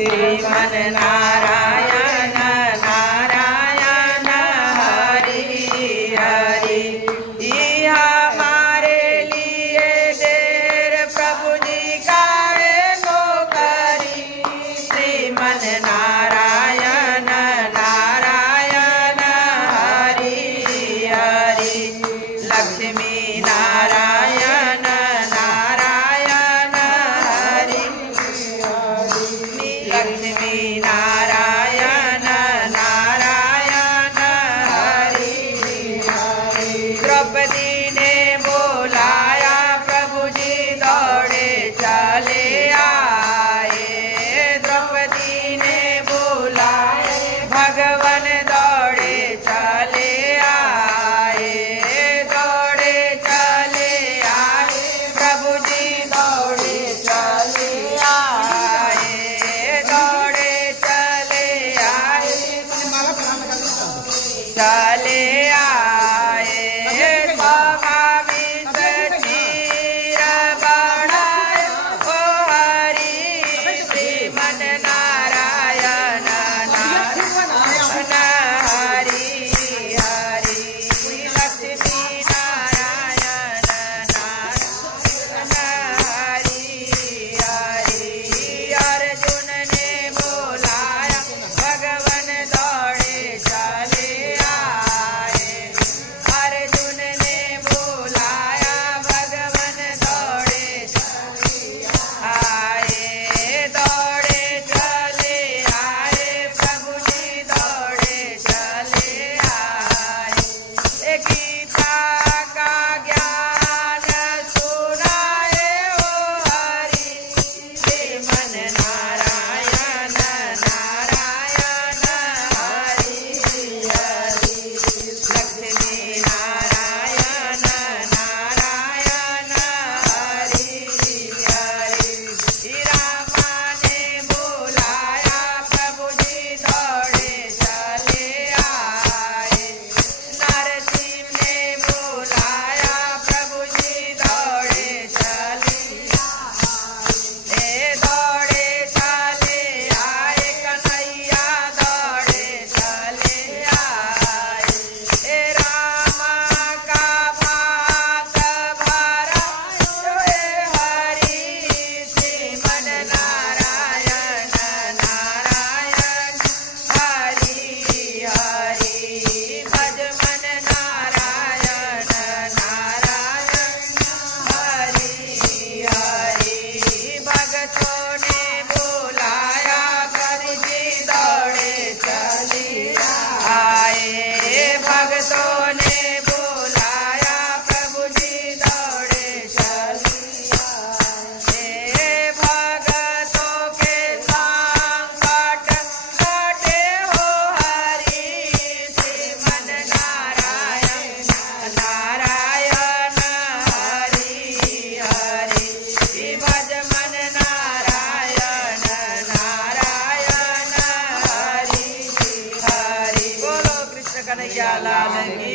શ્રીમન નારાયણ નારાયણ હરિ હરિ ये हमारे लिए देर प्रभु जी का नौकरी श्रीमन नारायण नारायण हरि हरि लक्ष्मी नारायण नारायण हरि लक्ष्मी नारायण नारायण हरि द्रौपदी ने बोलाया प्रभु जी दौड़े चले आए द्रौपदी ने बोलाए भगवान दौड़े चले आए दौड़े चले आए प्रभु जी दौड़े चले आए दौड़े चले आए चले आए स्वाभाविक चीर बढ़ाए ओ हरि श्रीमन नारायण नारायण हरि हरि लक्ष्मी नारायण नारायण हरि हरि अर्जुन ने बोलाया भगवान दौड़े चले आए अर्जुन ने बोलाया भगवान दौड़े चले आए दौड़े चले आए प्रभु जी दौड़े चले आए गीता का ज्ञान सुनाए ओ हरि श्रीमन नारायण नारायण हरि हरि लक्ष्मी नारायण नारायण हरि हरि रामा ने बोलाया प्रभु जी दौड़े चले आए नरसिंह ने बोलाया प्रभु जी दौड़े चले दौड़े चले आए कन्हैया दौड़े चले आए रामा का भात भरा हरि श्रीमन नारायण नारायण हरि हरि भज मन नारायण नारायण हरि हरि भगतों ने बोलाया प्रभु जी दौड़े चले आए भगतों ने बोलाया प्रभु जी दौड़े चले आए भगतों के संकट कटे हो हरि श्रीमन नारायण नारायण हरि हरि भज मन नारायण नारायण हरि हरि बोलो कृष्ण कन्हैया लाल की